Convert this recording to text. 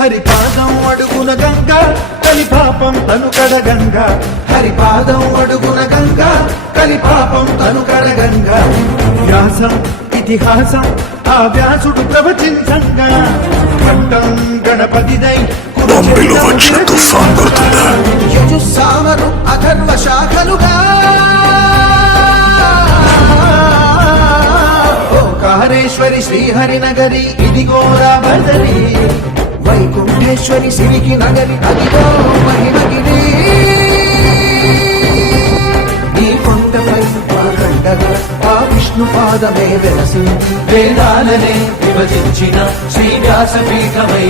హరిపాదం అడుగున గంగ కలిపాపం తను కడగంగ హరిపాదం అడుగున గంగ కలిపాపం తను కడగంగ వ్యాసం ఇతిహాసం ఆ వ్యాసుడు ప్రవచించంగా పట్టం గణపతిదై యజుస్సామరు అథర్వ శాఖలుగా ఓంకారేశ్వరి శ్రీహరినగరి ఇదిగోరా బదరి వైకుంఠేశ్వరి సిరికి నగరి అదిగో మహిమగిరి ఈ కొండపై పాకండగా ఆ విష్ణు పాదమే వెలసి వేదాలనే విభజించిన శ్రీ వ్యాసపీఠమై